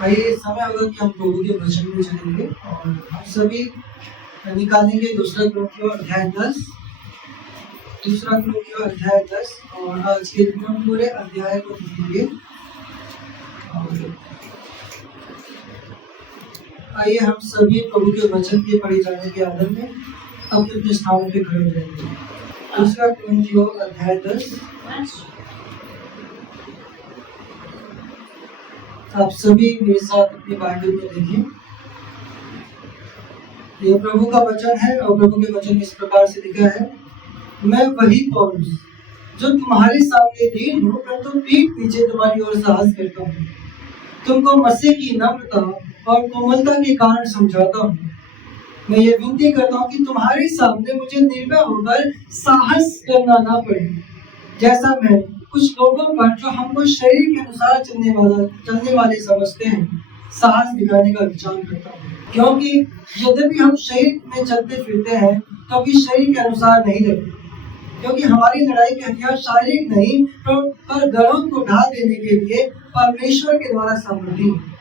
आइए समय होगा कि हम प्रभु के वचन में चलेंगे और हम सभी निकालेंगे दूसरा कुरिन्थियों अध्याय 10 और आज के दिन हम पूरे अध्याय को देखेंगे। आइए हम सभी प्रभु के वचन के पढ़े जाने के आदर में अपने अपने स्थानों पे खड़े रहेंगे। दूसरा कुरिन्थियों अध्याय 10। आप सभी मेरे साथ अपनी बाइबल में देखें। यह प्रभु का वचन है और प्रभु के वचन इस प्रकार से लिखा है, मैं वही पौलुस जो तुम्हारे सामने दीन हूँ परंतु पीठ पीछे तुम्हारी ओर साहस करता हूँ, तुमको मसीह की नम्रता और कोमलता के कारण समझाता हूँ। मैं ये विनती करता हूँ कि तुम्हारे सामने मुझे निर्भय होकर साहस करना ना पड़े, जैसा मैं कुछ लोगों पर जो हमको शरीर के अनुसार चलने वाले समझते हैं साहस दिखाने का विचार करता हूँ। क्योंकि यद्यपि हम शरीर में चलते फिरते हैं तो भी शरीर के अनुसार नहीं रहते, क्योंकि हमारी लड़ाई के हथियार शारीरिक नहीं पर गढ़ों को ढा देने के लिए परमेश्वर के द्वारा समर्थी हैं।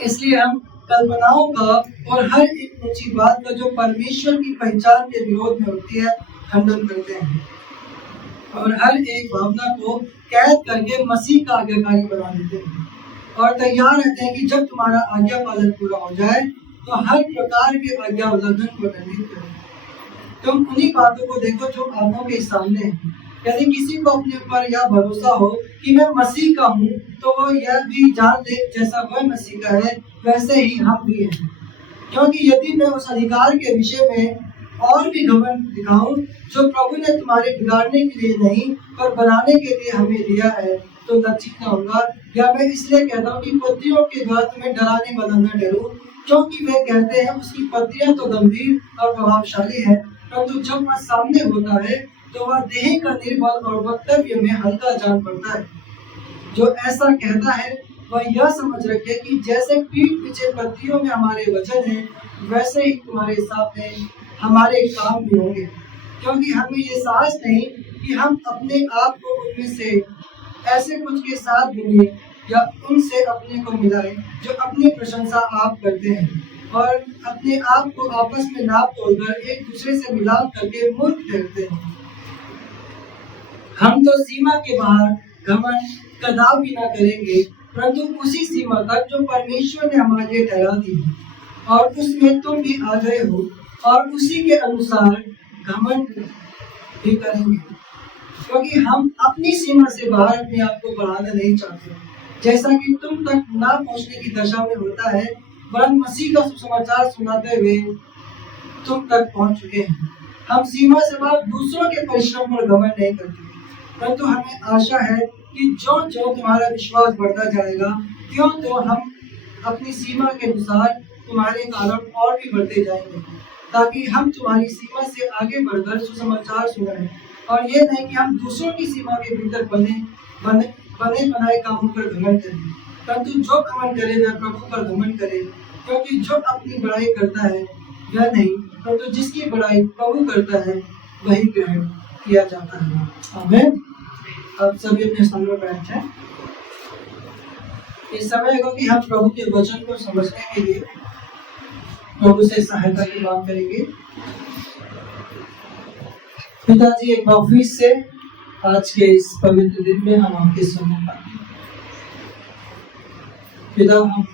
इसलिए हम कल्पनाओं का और हर एक ऊंची बात का जो परमेश्वर की पहचान के विरोध में होती है खंडन करते हैं और हर एक भावना को कैद करके मसीह का आज्ञाकारी बना देते हैं और तैयार रहते हैं कि जब तुम्हारा आज्ञा पालन पूरा हो जाए तो हर प्रकार के आज्ञा उल्लंघन को दंडित करें। तुम उन्हीं बातों को देखो जो आंखों के सामने है। यदि किसी को अपने ऊपर यह भरोसा हो कि मैं मसीह का हूँ तो वो यह भी जान ले जैसा वह मसीह का है वैसे ही हम भी हैं। क्योंकि यदि मैं उस अधिकार के विषय में और भी घमंड दिखाऊं जो प्रभु ने तुम्हारे बिगाड़ने के लिए नहीं पर बनाने के लिए हमें दिया है तो लज्जित न होगा। या मैं इसलिए कहता हूँ कि पत्रियों के द्वारा तुम्हें डराने वाला न डरो, क्योंकि वे कहते हैं उसकी पत्रियां तो गंभीर और प्रभावशाली है, परंतु जब वह सामने होता है तो वह देह का निर्बल और वक्तव्य में हल्का जान पड़ता है। जो ऐसा कहता है वह यह समझ रखे कि जैसे पीठ पीछे पत्रियों में हमारे वचन है वैसे ही तुम्हारे सामने हमारे काम भी होंगे। क्योंकि हमें ये साहस नहीं कि हम अपने आप को उनमें से ऐसे कुछ के साथ मिले या उनसे अपने को मिलाएं जो अपनी प्रशंसा आप करते हैं और अपने आप को आपस में नाप तोड़कर एक दूसरे से मिलाप करके मूर्ख ठहरते हैं। हम तो सीमा के बाहर घमंड कदापि ना करेंगे, परंतु उसी सीमा तक जो परमेश्वर ने हमारे लिए ठहरा दी है और उसमें तुम भी आ गए हो और उसी के अनुसार घमंड भी करेंगे। क्योंकि हम अपनी सीमा से बाहर अपने आप को बढ़ाना नहीं चाहते, जैसा कि तुम तक ना पहुंचने की दशा में होता है, वरन मसीह का सुसमाचार सुनाते हुए तुम तक पहुंच चुके हैं। हम सीमा से बाहर दूसरों के परिश्रम पर घमंड नहीं करते, परंतु हमें आशा है कि जो जो तुम्हारा विश्वास बढ़ता जाएगा क्यों तो हम अपनी सीमा के अनुसार तुम्हारे कारण और भी बढ़ते जाएंगे, ताकि हम तुम्हारी सीमा से आगे बढ़कर सुसमाचार सुनाएं। और ये नहीं कि हम दूसरों की सीमा के भीतर बने बनाए कामों पर घमंड करें, परंतु जो घमंड करे वह प्रभु पर घमंड करे। क्योंकि जो अपनी बड़ाई करता है वह नहीं, परंतु जिसकी बड़ाई प्रभु करता है वही ग्रहण किया जाता है। आमीन। अब सभी अपने स्थान पर बैठ जाएं। इस समय होगा कि हम प्रभु के वचन को समझने के लिए प्रभु से सहायता की मांग करेंगे। पिताजी, एक बार फिर से आज के इस पवित्र दिन में हम आपके सम्मुख आते हैं। पिता, हम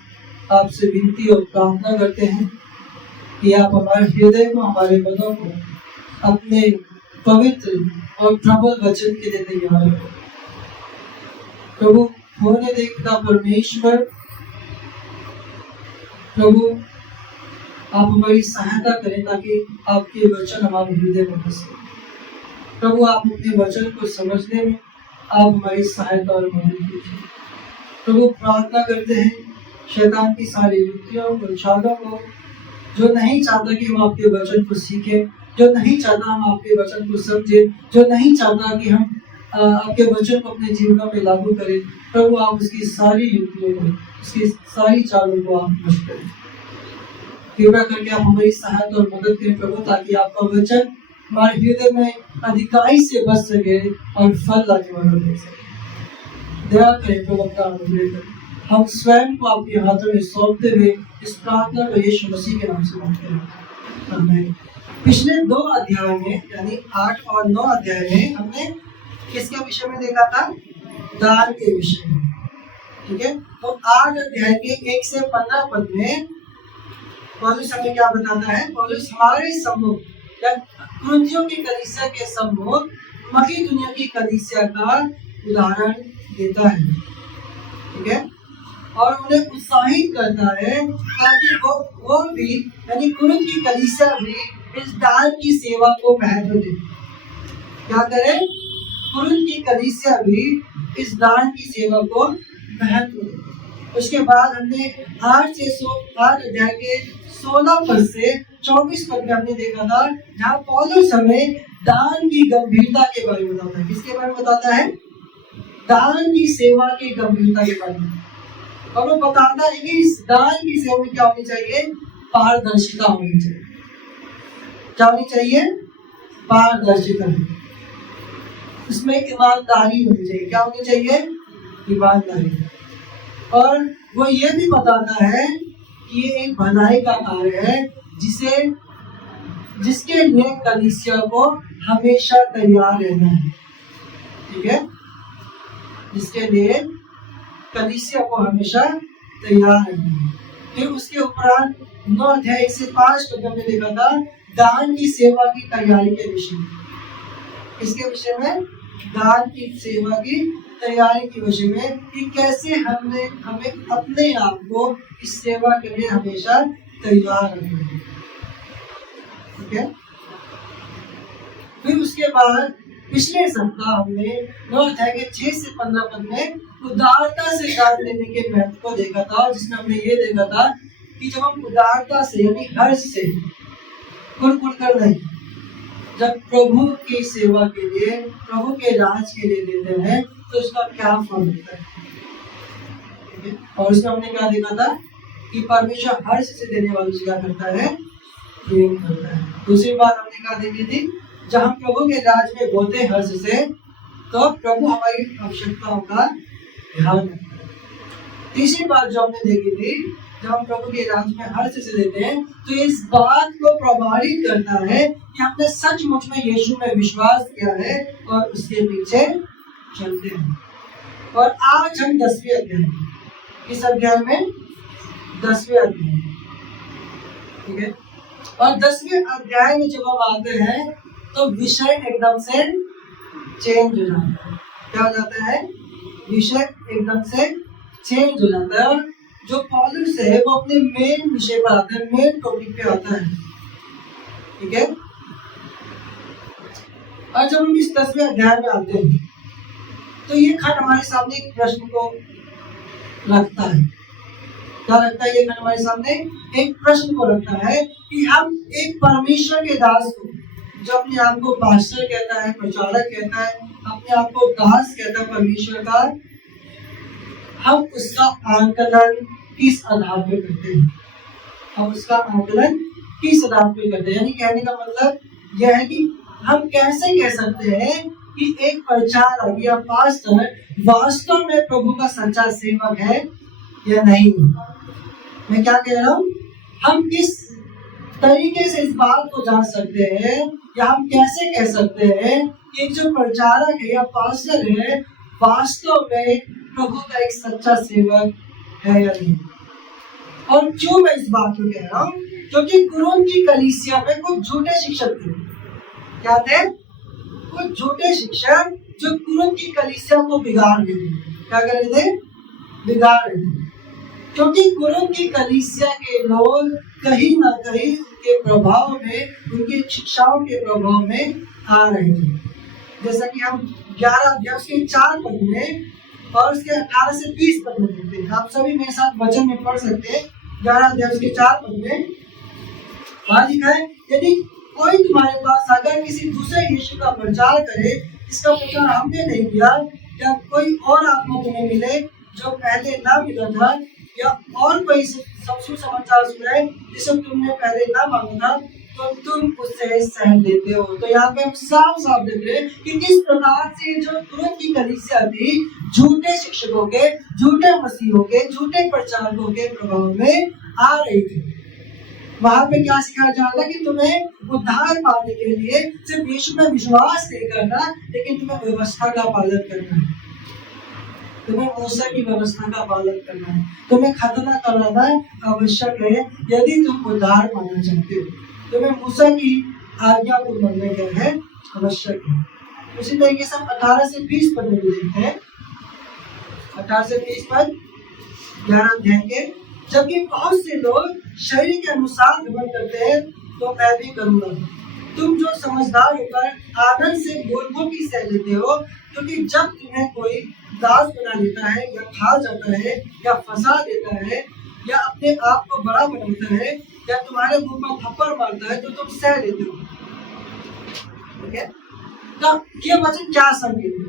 आपसे विनती और प्रार्थना करते हैं कि आप हमारे हृदय को, हमारे मनों को अपने पवित्र और प्रबल वचन के लिए तैयार रखो। प्रभु, होने दे पिता परमेश्वर, प्रभु आप हमारी सहायता करें ताकि आपके वचन हमारे हृदय में बसे। प्रभु, आप अपने वचन को समझने में आप हमारी सहायता और मदद कीजिए। प्रभु, प्रार्थना करते हैं शैतान की सारी युक्तियों और चालों को, जो नहीं चाहता कि हम आपके वचन को सीखें, जो नहीं चाहता हम आपके वचन को समझें, जो नहीं चाहता कि हम आपके वचन को अपने जीवनों में लागू करें, प्रभु आप उसकी सारी युक्तियों को, उसकी सारी चालों को आप नष्ट करें। कृपया करके आप हमारी सहायता और मदद करें प्रभु, ताकि आपका वचन हमारे हृदय में अधिकाई से बच सके और फल लाने वाला दे सके। दया करें प्रभु, अपना अनुग्रह करें। हम स्वयं को आपके हाथों में सौंपते हुए इस प्रार्थना को यीशु मसीह के नाम से मांगते हैं। आमीन। पिछले 2 अध्याय में यानी 8 और 9 अध्याय में हमने किसके विषय में देखा था? दान के विषय में। ठीक है, तो 8 अध्याय के 1 से 15 पद में पौलुस हमें क्या बताता है? पौलुस हमारे सम्मुख या कुरिन्थियों की कलीसिया के सम्मुख मकिदुनिया की कलीसिया का उदाहरण देता है। ठीक है, और उन्हें उत्साहित करता है ताकि वो भी यानी कुरिन्थ की कलीसिया भी इस दान की सेवा को महत्व दे। क्या करें? कुरिन्थ की कलीसिया भी इस दान की सेवा को महत्व दे। उसके बाद हमने 8 अध्याय के 16 पद से 24 पद में हमने देखा था, जहाँ पौलुस हमें दान की गंभीरता के बारे में बताता है। किसके बारे में बताता है? दान की सेवा की गंभीरता के बारे में। और वो बताता है कि इस दान की सेवा में क्या होनी चाहिए? पारदर्शिता होनी चाहिए। क्या होनी चाहिए? पारदर्शिता। इसमें ईमानदारी होनी चाहिए। क्या होनी चाहिए? ईमानदारी। और वो ये भी बताता है कि ये एक भलाई का कार्य है जिसके लिए कलीसिया को हमेशा तैयार रहना है। ठीक है, जिसके लिए कलीसिया को हमेशा तैयार रहना है। फिर उसके उपरांत 9 अध्याय 1 से 5 पद में देखा था दान की सेवा की तैयारी के विषय में। इसके विषय में दान की सेवा की तैयारी के विषय में कि कैसे हमें अपने आप को इस सेवा के लिए हमेशा तैयार रखना है। ठीक है, फिर उसके बाद पिछले सप्ताह हमने 9 अध्याय के 6 से 15 पद में उदारता से दान देने के महत्व को देखा था, जिसमें हमने ये देखा था कि जब हम उदारता से यानी हर्ष से कुड़ कर नहीं, जब प्रभु की सेवा के लिए, प्रभु के राज के लिए देते हैं तो उसका क्या फल होता है। ठीक है, और उसमें हमने क्या देखा था कि परमेश्वर हर्ष से देने वालों से क्या करता है? प्रेम करता है। दूसरी बात हमने क्या देखी थी? जब हम प्रभु के राज में बोते हर्ष से तो प्रभु हमारी आवश्यकताओं का ध्यान रखता है। तीसरी बात जो हमने देखी थी, जब हम प्रभु के राज में हर्ष से देते हैं तो इस बात को प्रमाणित करता है कि हमने सचमुच में यीशु में विश्वास किया है और उसके पीछे चलते हैं। और आज हम 10वें अध्याय, इस अध्याय में 10वें अध्याय। ठीक है, और 10वें अध्याय में जब हम आते हैं तो विषय एकदम से चेंज हो जाता है। क्या हो जाता है? विषय एकदम से चेंज हो जाता है और जो पौलुस है वो अपने मेन विषय पर आता है, मेन टॉपिक पे आता है। ठीक है, और जब हम इस 10वें अध्याय में आते हैं तो ये खंड हमारे सामने एक प्रश्न को रखता है। क्या रखता है? ये खंड हमारे सामने एक प्रश्न को रखता है कि हम एक परमेश्वर के दास को, जो अपने आप को पास्टर कहता है, प्रचारक कहता है, अपने आप को दास कहता है परमेश्वर का, हम उसका आंकलन किस आधार पे करते हैं? हम उसका आंकलन किस आधार पे करते हैं? यानी कहने का मतलब यह है कि हम कैसे कह सकते हैं कि एक प्रचारक या पास्टर वास्तव में प्रभु का सच्चा सेवक है या नहीं। मैं क्या कह रहा हूँ? हम किस तरीके से इस बात को जान सकते हैं या हम कैसे कह सकते हैं कि जो प्रचारक है या पास्टर है वास्तव में प्रभु का एक सच्चा सेवक है या नहीं। और क्यों मैं इस बात को कह रहा हूँ? क्योंकि कुरिन्थ की कलीसिया में कुछ झूठे शिक्षक थे। क्या थे? कुछ झूठे शिक्षक जो कुरिन्थ की कलीसिया को बिगाड़ रहे थे। क्या कर रहे थे? बिगाड़ रहे थे। क्योंकि कुरिन्थ की कलीसिया के लोग कहीं ना कहीं उनके प्रभाव में, उनकी शिक्षाओं के प्रभाव में आ रहे थे। जैसा कि हम 11 अध्याय के 4 पद में और उसके 18 से 20 पद में देखते हैं। आप सभी मेरे साथ वचन में पढ़ सकते हैं। 11 अध्याय के 4 पद में वहां लिखा है, यदि कोई तुम्हारे पास अगर किसी दूसरे यीशु का प्रचार करे जिसका प्रचार हमने नहीं किया, या कोई और आत्मा तुम्हें मिले जो पहले ना मिला था, या और कोई सुसमाचार सुनाए जिसे तुमने पहले ना मांगा था, तो तुम उसे सह लेते हो। तो यहाँ पे हम साफ साफ देख रहे हैं कि किस प्रकार से जो तुरंत की कलीसिया थी झूठे शिक्षकों के, झूठे मसीहों के, झूठे प्रचारकों के प्रभाव में आ रही थी। वहां पे क्या सिखाया जा रहा था कि तुम्हें उद्धार पाने के लिए सिर्फ यीशु में विश्वास नहीं करना, लेकिन तुम्हें व्यवस्था का पालन करना है, तुम्हें मूसा की व्यवस्था का पालन करना है, तुम्हें खतना करना आवश्यक है यदि तुम उद्धार पाना चाहते हो। तुम्हें मूसा की आज्ञा को मानना क्या है, आवश्यक है। उसी तरीके से हम 18 से 20 पद में देखते हैं। 18 से 20 पद 11 अध्याय के, जबकि बहुत से लोग शरीर के अनुसार घमंड करते हैं तो मैं भी करूंगा। तुम जो समझदार होकर आनंद से मूर्खों सह लेते हो, क्योंकि जब तुम्हें कोई दास बना लेता है या खा जाता है या फंसा देता है या अपने आप को बड़ा बनाता है या तुम्हारे मुंह पर थप्पड़ मारता है तो तुम सह लेते हो। ठीक है, तो ये वचन क्या संकेत है?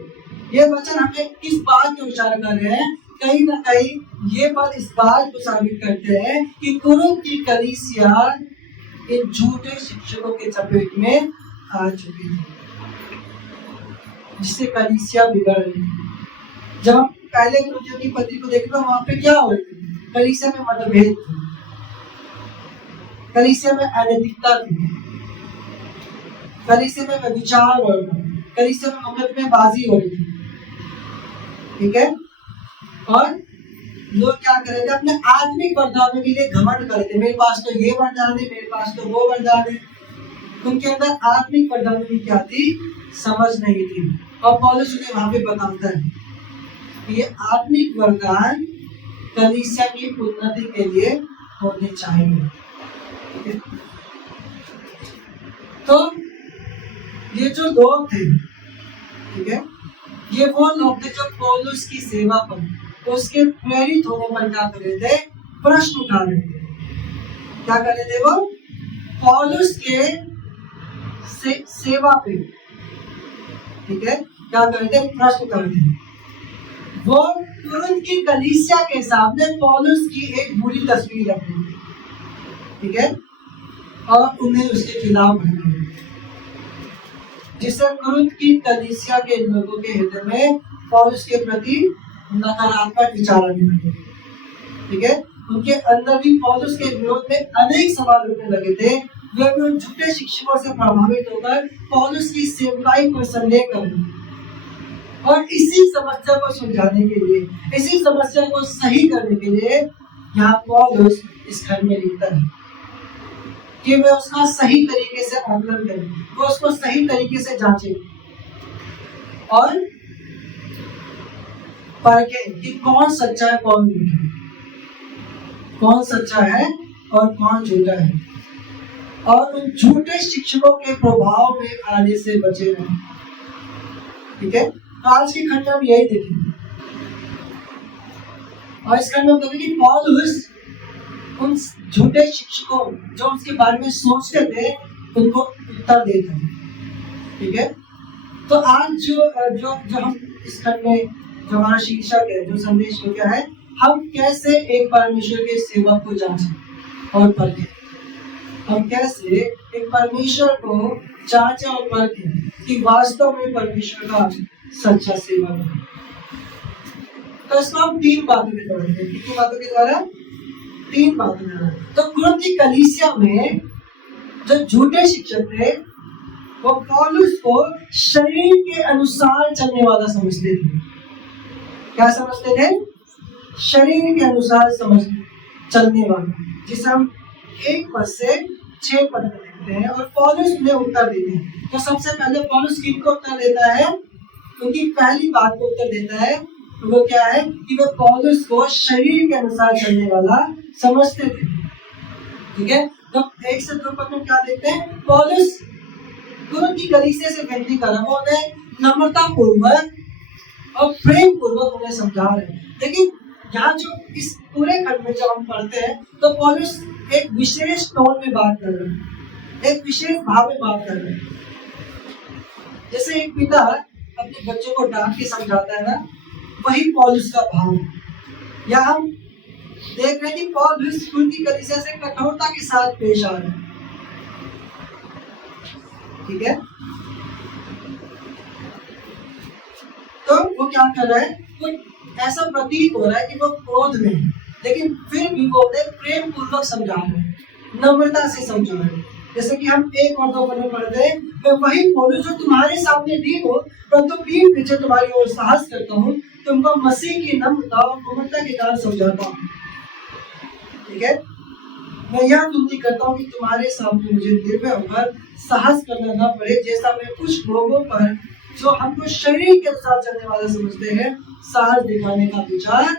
ये वचन हमें किस बात के उच्चार कर रहे हैं? कहीं ना कहीं ये बात इस बात को साबित करते हैं कि कुरिन्थ की कलीसिया इन झूठे शिक्षकों के चपेट में आ चुकी थी, जिससे कलीसिया बिगड़ रही थी। जब हम पहले कुरिन्थियों की पत्री को देखते हैं वहां पे क्या हो रही थी? कलीसिया में मतभेद थी, कलीसिया में अनैतिकता थी, कलीसिया में व्यभिचार हो रहा, कलीसिया में मुकदमेबाजी हो रही थी। ठीक है, और लोग क्या कर रहे थे? अपने आत्मिक वरदानों के लिए घमंड कर रहे थे। मेरे पास तो ये वरदान है, मेरे पास तो वो वरदान है। उनके अंदर आत्मिक वरदानों की क्या थी? समझ नहीं थी। और पौलुस उन्हें वहां पे बताता है कि ये आत्मिक वरदान कलीसिया की उन्नति के लिए होने चाहिए। तो ये जो लोग थे, ठीक है, ये वो लोग थे जो पौलुस की सेवा पर, उसके प्रेरित होने पर क्या कर रहे थे? प्रश्न उठा रहे थे। क्या कर रहे थे वो? पौलुस के सेवा पे, ठीक है, क्या कर रहे थे? प्रश्न उठा रहे थे। वो कुरिन्थ की कलीसिया के सामने पौलुस की एक बुरी तस्वीर रख रहे थे, ठीक है, और उन्हें उसके खिलाफ भड़का रहे थे, जिससे कुरिन्थ की कलीसिया के लोगों के हृदय में पौलुस के प्रति नकारात्मक विचार आने लगे। ठीक है, उनके अंदर भी पौलुस के विरोध में अनेक सवाल उठने लगे थे। वे उन झूठे शिक्षकों से प्रभावित होकर पौलुस की सेवकाई पर संदेह कर रहे थे। और इसी समस्या को सुलझाने के लिए, इसी समस्या को सही करने के लिए यहाँ पौलुस इस खंड में लिखता है कि वे उसका सही तरीके से आकलन करें, वो उसको सही तरीके से जांचें और परखें कि कौन सच्चा है कौन झूठा है, कौन सच्चा है और कौन झूठा है, और उन झूठे शिक्षकों के प्रभाव में आने से बचे रहें। ठीक है, आज की खंड में हम यही देखेंगे। और इस खंड में हम देखेंगे कि पौलुस उन झूठे शिक्षकों जो उसके बारे में सोचते थे उनको उत्तर देते हैं। ठीक है, तो आज जो हम इस खंड में जो हमारा शीर्षक है, जो संदेश को क्या है, हम कैसे एक परमेश्वर के सेवक को जांचें और परखें। हम कैसे एक परमेश्वर को जांचें और परखें कि वास्तव में परमेश्वर का सच्चा सेवक है। तो इसको हम 3 बातों के द्वारा, कितनी बातों के द्वारा? 3 बातों के द्वारा। तो कुरिन्थ की कलीसिया में जो झूठे शिक्षक थे वो पौलुस को शरीर के अनुसार चलने वाला समझते थे। क्या समझते थे? शरीर के अनुसार चलने वाला, जिसे हम 1 पद से 6 पद में देखते हैं। और पौलुस उन्हें उत्तर देते हैं। तो सबसे पहले पौलुस किनको उत्तर देता है? उनकी पहली बात को उत्तर देता है। तो वो क्या है कि वे पौलुस को शरीर के अनुसार चलने वाला समझते थे। ठीक है, तो 1 से 2 पद में क्या देखते हैं? पौलुस कुरिन्थ की कलीसिया से विनती कर रहा है, वो उन्हें नम्रता पूर्वक और प्रेम पूर्वक उन्हें समझा रहे हैं। लेकिन यहाँ जो इस पूरे खंड में जब हम पढ़ते हैं तो पौलुस एक विशेष टोन में बात कर रहे हैं, एक विशेष भाव में बात कर रहे हैं। जैसे एक पिता अपने बच्चों को डांट के समझाता है ना, वही पौलुस का भाव है। या हम देख रहे हैं कि पौलुस कुरिन्थ की कलीसिया से कठोरता के साथ पेश आ रहे हैं। ठीक है। तो वो क्या कर रहा है, वो ऐसा प्रतीत हो रहा है कि वो क्रोध में है, लेकिन फिर भी वो उन्हें प्रेम पूर्वक समझा रहे हैं, नम्रता से समझा रहे हैं। जैसे कि हम 1 और 2 पद में पढ़ते हैं, मैं वही पौलुस जो तुम्हारे सामने दीन हूँ परंतु पीठ पीछे तुम्हारी ओर साहस करता हूँ, तुमको मसीह की नम्रता और कोमलता के कारण समझाता हूँ। ठीक है, मैं यह विनती करता हूँ कि तुम्हारे सामने मुझे निर्भय होकर साहस करना न पड़े, जैसा मैं कुछ लोगों पर जो हमको शरीर के अनुसार चलने वाला समझते हैं साहस दिखाने का विचार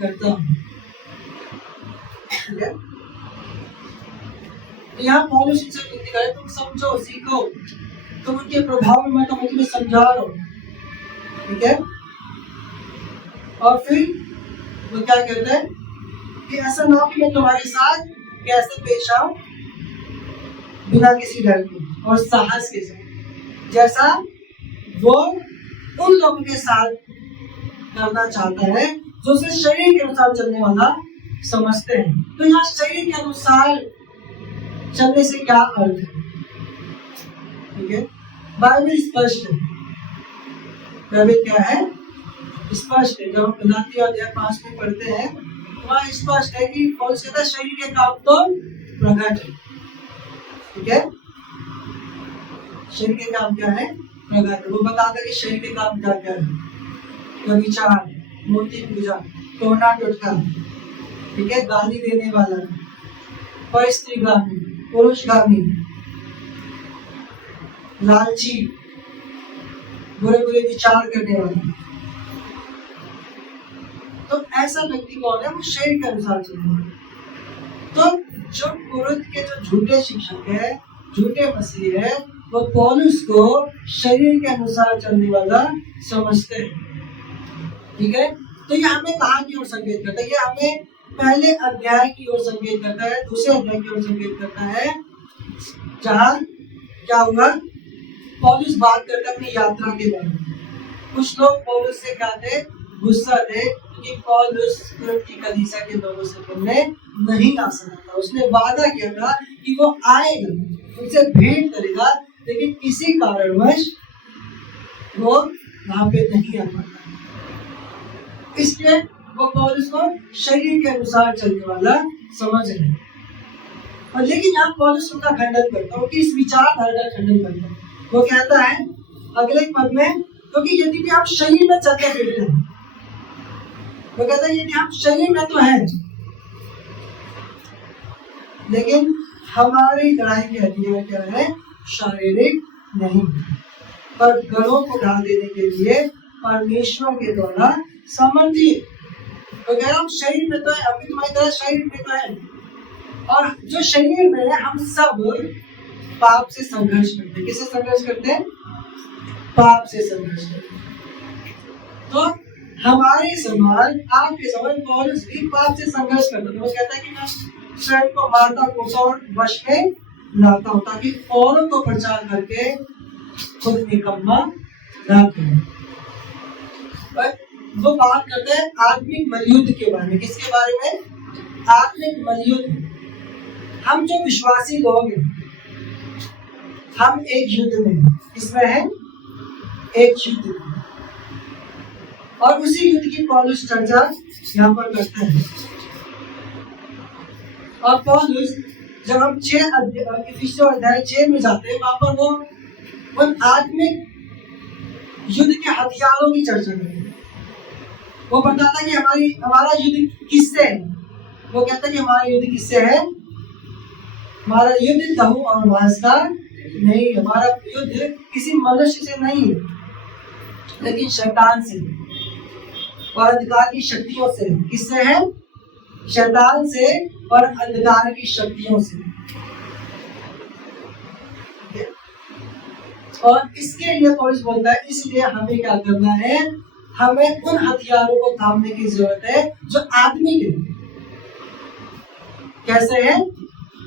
करता हूँ। ठीक है, यहाँ पौलुस इनसे विनती करे, तुम समझो, सीखो, तुम उनके प्रभाव में, मैं तुम्हें समझा रहा हूँ। ठीक है, और फिर वो क्या कहते हैं कि ऐसा ना हो कि मैं तुम्हारे साथ कैसे पेश आऊं बिना किसी डर के और साहस के साथ, जैसा वो उन लोगों के साथ करना चाहता है जो उसे शरीर के अनुसार चलने वाला समझते हैं। तो यहाँ शरीर के अनुसार चलने से क्या अर्थ है? ठीक है, बाइबल स्पष्ट है, बाइबल क्या है, स्पष्ट है। जब हम गलाती अध्याय 5 में पढ़ते हैं तो वहाँ स्पष्ट है कि पौलुस कहता है शरीर के काम तो प्रकट है। ठीक है, शरीर के काम क्या है, प्रकट है। वो बताता है कि शरीर के काम क्या क्या है, व्यभिचार, मूर्ति पूजा, टोना टोटका, ठीक है, गाली देने वाला, परस्त्रीगामी, पुरुषगामी, लालची, बुरे बुरे विचार करने वाला। तो ऐसा व्यक्ति कौन है, वो शरीर के अनुसार चलने वाला। तो जो कुरिन्थ के जो झूठे शिक्षक है, झूठे मसीह है, वो पौलुस को शरीर के अनुसार चलने वाला समझते हैं। ठीक है, तो ये हमें कहाँ की ओर संकेत करता है, ये हमें पहले अध्याय की ओर संकेत करता है, दूसरे अध्याय की ओर संकेत करता है, जहाँ क्या हुआ, पौलुस बात करता है अपनी यात्रा के बारे में। कुछ लोग पौलुस से क्या थे, गुस्सा थे, क्योंकि पौलुस कुरिन्थ की कलीसिया के लोगों से मिलने नहीं आ सकता था। उसने वादा किया था कि वो आएगा, उनसे भेंट करेगा, लेकिन किसी कारणवश वो वहां पे नहीं आ पाता। इसलिए वो पौलुस को शरीर के अनुसार चलने वाला समझ रहे हैं। और लेकिन यहाँ पौलुस उनका खंडन करता है, कि इस विचारधारा का खंडन करता है। वो कहता है अगले पद में, क्योंकि यदि भी आप शरीर में चलते फिरते हैं, वो कहता है यदि हम शरीर में तो हैं, लेकिन हमारी लड़ाई की हथियार क्या है, शारीरिक नहीं, पर गढ़ों को ढा देने के लिए परमेश्वर के द्वारा सामर्थ्य। तो कह रहा हूँ शरीर में तो है, अभी तुम्हारी तरह शरीर में तो है, और जो शरीर में है हम सब पाप से संघर्ष करते हैं। किससे संघर्ष करते हैं, पाप से संघर्ष करते हैं। तो हमारे समान, आपके समान पौलुस भी पाप से संघर्ष करता है। वो कहता है कि मैं स्वयं को मारता कोसा और वश में लाता हूँ, ताकि औरों को प्रचार करके खुद निकम्मा ना करें। वो बात करते हैं आत्मिक मलयुद्ध के बारे में। किसके बारे में, आत्मिक मलयुद्ध। हम जो विश्वासी लोग हैं, हम एक युद्ध में, इसमें है एक युद्ध में, और उसी युद्ध की पौलुस चर्चा यहाँ पर करते हैं। और पौलुस जब हम 6 इफिसियों अध्याय 6 में जाते हैं, वहां पर वो उन आत्मिक युद्ध के हथियारों की चर्चा करते हैं। वो बताता है कि हमारा युद्ध किससे है। वो कहता है कि हमारा युद्ध किससे है, हमारा युद्ध लहू और मांस का नहीं, हमारा युद्ध किसी मनुष्य से नहीं है, लेकिन शैतान से और अंधकार की शक्तियों से। किससे है, शैतान से और अंधकार की शक्तियों से। और इसके लिए पौलुस बोलता है, इसलिए हमें क्या करना है, हमें उन हथियारों को थामने की जरूरत है जो आत्मिक है। कैसे है,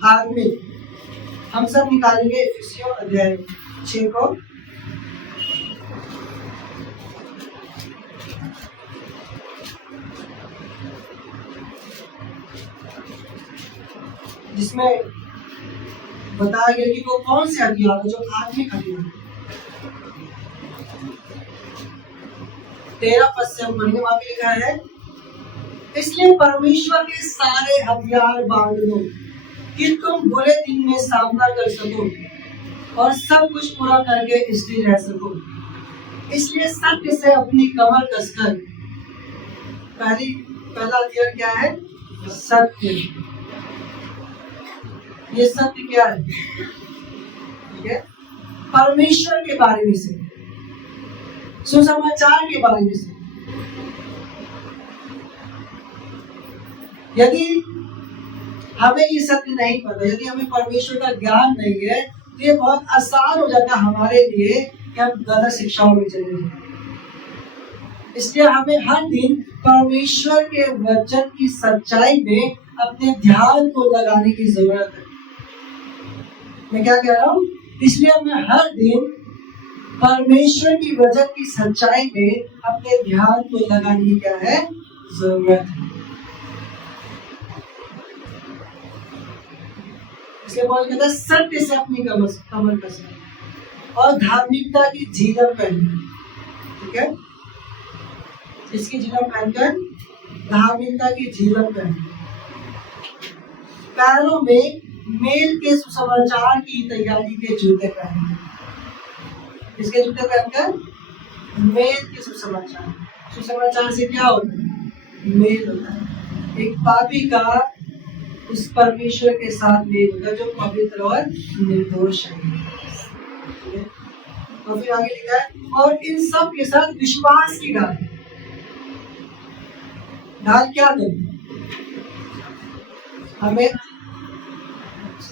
आत्मिक। हम सब निकालेंगे इफिसियों अध्याय 6 को। जिसमें बताया गया कि वो कौन से हथियार है जो आत्मिक हथियार है। 13 पद से हम पढ़ेंगे, वहां पे लिखा है, इसलिए परमेश्वर के सारे हथियार बांध लो कि तुम बुरे दिन में सामना कर सको और सब कुछ पूरा करके स्थिर रह सको। इसलिए सत्य से अपनी कमर कसकर, पहला हथियार क्या है? सत्य। ये सत्य क्या है? ठीक है, परमेश्वर के बारे में से, सुसमाचार के बारे में से। यदि हमें ये सत्य नहीं पता, यदि हमें परमेश्वर का ज्ञान नहीं है, तो ये बहुत आसान हो जाता है हमारे लिए कि हम गलत शिक्षाओं में चले जाएं। इसलिए हमें हर दिन परमेश्वर के वचन की सच्चाई में अपने ध्यान को लगाने की जरूरत है। मैं क्या कह रहा हूँ? इसलिए हमें हर दिन परमेश्वर की वचन की सच्चाई में अपने ध्यान को लगाने की क्या है? जरूरत है। इसलिए पौलुस कहता है, सत्य से अपनी कमर कसना और धार्मिकता की झिलम पहनना। ठीक है, इसकी झिलम पहनकर, धार्मिकता की झिलम पहनना, पैरों में मेल के सुसमाचार की तैयारी के जूते पहनना। इसके जूते पहनकर मेल के सुसमाचार, सुसमाचार से क्या होता है? मेल होता है। एक पापी का उस परमेश्वर के साथ मेल होता है जो पवित्र और निर्दोष है। और फिर आगे लिखा है, और इन सब के साथ विश्वास की ढाल। ढाल क्या देगी? हमें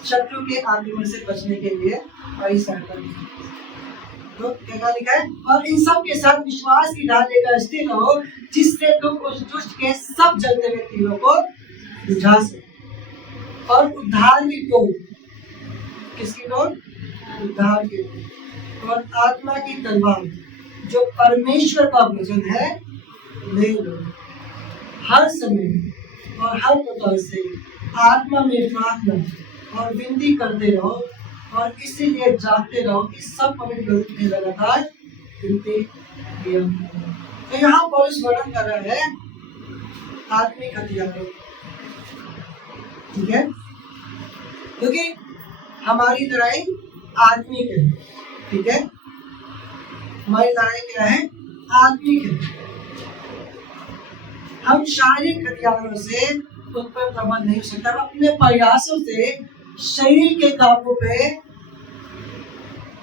शत्रु के आक्रमण से बचने के लिए बड़ी सहायता देगी। तो क्या लिखा है? और इन सब के साथ विश्वास की ढाल लेकर स्थिर रहो, जिससे तुम उस दुष्ट के सब जलते हुए तीरों को बुझा सको और उद्धार की डोर, किसकी डोर? उद्धार की डोर और आत्मा की तलवार जो परमेश्वर का वचन है ले लो। हर समय और हर प्रकार से आत्मा में प्रार्थना और विनती करते रहो और इसीलिए जागते रहो कि सब पवित्र लोगों में लगातार विनती किया। तो यहाँ पौलुस वर्णन कर रहा है आत्मिक हथियारों। ठीक है, क्योंकि हमारी लड़ाई आत्मिक है। ठीक है, हमारी लड़ाई क्या है? आत्मिक है। हम शारीरिक हथियारों से उन पर प्रबल नहीं हो सकता। हम अपने प्रयासों से शरीर के कामों पे,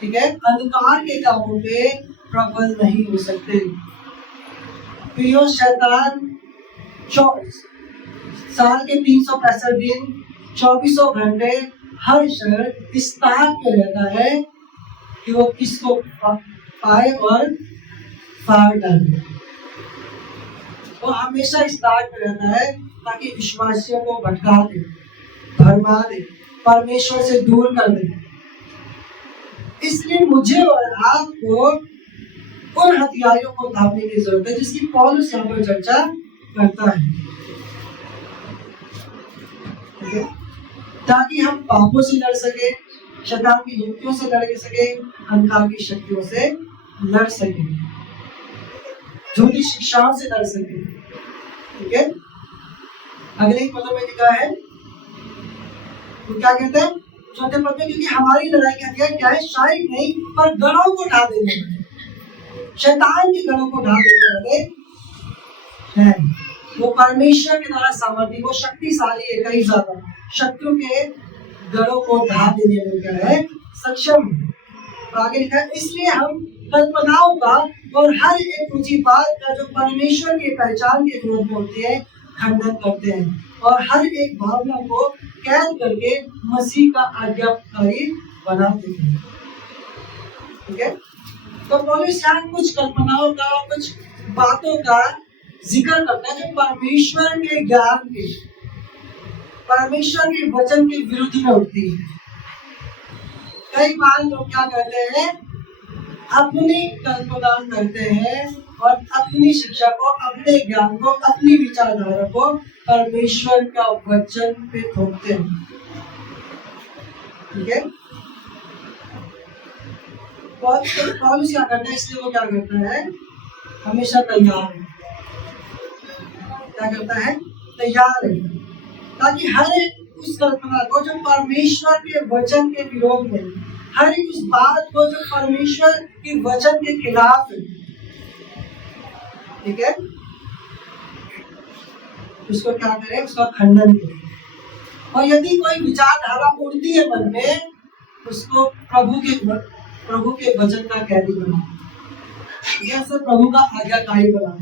ठीक है, अंधकार के कामों पे प्रबल नहीं हो सकते। प्रियो, शैतान साल के 365 दिन 24 घंटे हर क्षण इस ताक में रहता है कि वो किसको पाए और फाड़ डाले। वो हमेशा इस ताक में रहता है ताकि विश्वासियों को भटका दे, भरमा दे, परमेश्वर से दूर कर दे। इसलिए मुझे और आपको उन हथियारों को थामने की जरूरत है जिसकी पौलुस यहाँ पर चर्चा करता है, ताकि हम पापों से लड़ सके, शैतान की युक्तियों से लड़ सके, अंधकार की शक्तियों से लड़ सके, झूठी शिक्षाओं से लड़ सके। ठीक है, अगले पदों में लिखा है, तो क्या कहते हैं चौथे पद में, क्योंकि हमारी लड़ाई का हथियार क्या है? शारीरिक नहीं पर गढ़ों को ढा देने वाले, शैतान के गढ़ों को ढा देने वाले हैं। वो परमेश्वर के द्वारा सामर्थ्य, वो शक्तिशाली है, कहीं ज्यादा शत्रु के गढ़ों को ढा देने में क्या है? सक्षम। आगे लिखा है, इसलिए हम कल्पनाओं का और हर एक ऊंची बात का जो परमेश्वर की पहचान के विरोध में होती है खंडन करते हैं और हर एक भावना को कैद करके मसीह का आज्ञाकारी बनाते हैं। ठीक है, तो पौलुस यहाँ कुछ कल्पनाओं का, कुछ बातों का जिक्र करता है जो परमेश्वर के ज्ञान के, परमेश्वर के वचन के विरुद्ध में उठती है। कई बार लोग क्या करते हैं? अपनी कल्पना करते हैं और अपनी शिक्षा को, अपने ज्ञान को, अपनी विचारधारा को परमेश्वर का वचन पे थोपते हैं। ठीक है। पॉलुस क्या करता है, इसलिए वो क्या करता है, हमेशा तैयार है। क्या करता है, तैयार है, ताकि हर एक उस कल्पना को जो परमेश्वर के वचन के विरोध में, हर एक उस बात को जो परमेश्वर के वचन के खिलाफ है, ठीक है, उसको क्या करे, उसका खंडन करे। और यदि कोई विचारधारा उड़ती है मन में, उसको प्रभु के वचन का कैदी बना, या सब प्रभु का आज्ञाकारी बना।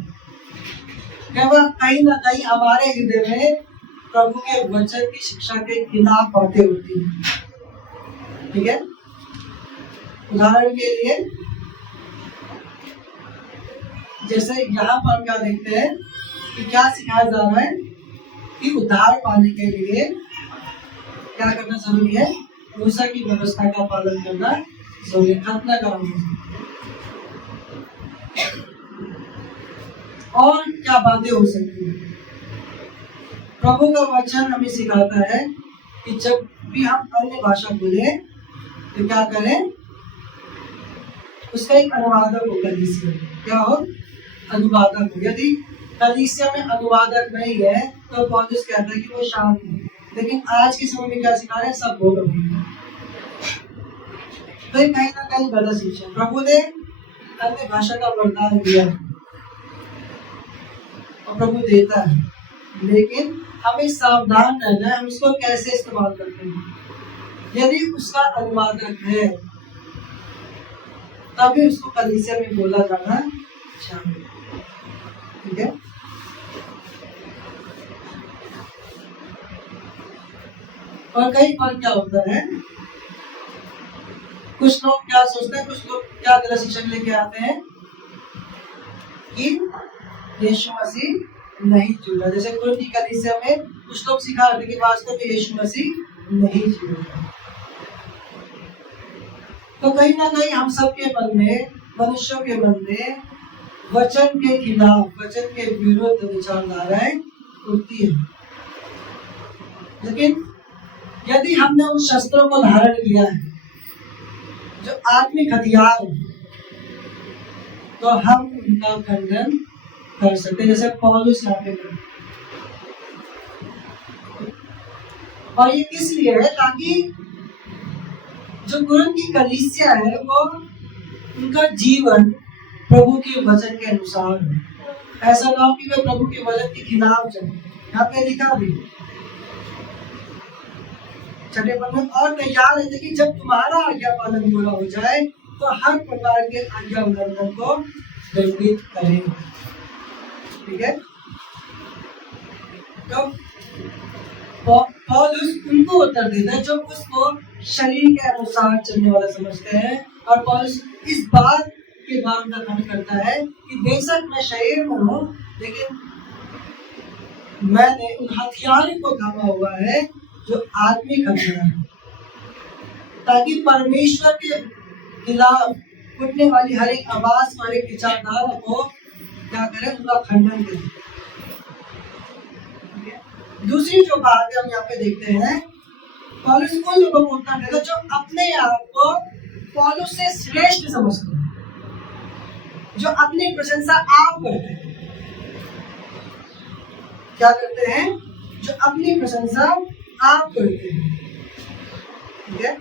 कहीं ना कहीं हमारे हृदय में प्रभु के वचन की शिक्षा के खिलाफ बातें होती हैं, ठीक है। उदाहरण के लिए जैसे यहाँ पर हम क्या देखते हैं कि क्या सिखाया जा रहा है कि उद्धार पाने के लिए क्या करना जरूरी है, मूसा की व्यवस्था का पालन करना जरूरी है, खतना करना। और क्या बातें हो सकती है। प्रभु का वचन हमें सिखाता है कि जब भी हम अन्य भाषा बोले तो क्या करें, उसका एक अनुवादक हो, कलीसिया क्या हो, अनुवादक हो। यदि कलीसिया में अनुवादक नहीं है तो पौलुस कहता है कि वो शांत है। लेकिन आज के समय में क्या सिखा रहे हैं, सब बोलो। तो कहीं ना कहीं गलत शिक्षा। प्रभु ने अन्य भाषा का वरदान दिया और प्रभु देता है, लेकिन हमें सावधान रहना है हम इसको कैसे इस्तेमाल करते हैं। यदि उसका अनुवादक है तभी उसको कलीसिया में बोला जाना चाहिए, ठीक है। और कई बार क्या होता है, कुछ लोग क्या सोचते हैं, कुछ लोग क्या गलत शिक्षा लेके आते हैं कि यीशु मसीह नहीं जीवित है। जैसे कुरिन्थ की कलीसिया में कुछ लोग सिखा रहे थे कि वास्तव में यीशु मसीह नहीं जीवित है। तो कहीं ना कहीं हम सबके मन में, मनुष्यों के मन में वचन के खिलाफ, वचन के विरुद्ध विचारधाराएं उठती है। लेकिन यदि हमने उन शस्त्रों को धारण किया है जो आत्मिक हथियार है, तो हम उनका खंडन कर सकते, जैसे पौलुस यहाँ पे कर। और ये इसलिए है ताकि जो कुरिन्थ की कलीसिया है वो उनका जीवन प्रभु के वचन के अनुसार है। ऐसा ना हो कि वे प्रभु के वचन के खिलाफ चले। यहाँ पे लिखा भी छठे पद में, और तैयार रहते कि जब तुम्हारा आज्ञा पालन पूरा हो जाए तो हर प्रकार के आज्ञा उल्लंघन को दंडित करें, ठीक है। तो पौलुस उनको उत्तर देता है जो उसको शरीर के अनुसार चलने वाला समझते हैं। और पौलुस इस बात के बारे में खंड करता है कि बेशक मैं शरीर में हूँ, लेकिन मैंने उन हथियारों को थामा हुआ है जो आत्मिक हथियार है, ताकि परमेश्वर के खिलाफ उठने वाली हर एक आवाज, हर एक विचारधारा को क्या करें, उनका खंडन करें। दूसरी जो बात हम यहाँ पे देखते हैं, पौलुस उन लोगों को उत्तर देता जो अपने आप को पौलुस से श्रेष्ठ समझते हैं, जो अपनी प्रशंसा आप करते हैं। क्या करते हैं, जो अपनी प्रशंसा आप करते हैं, ठीक है।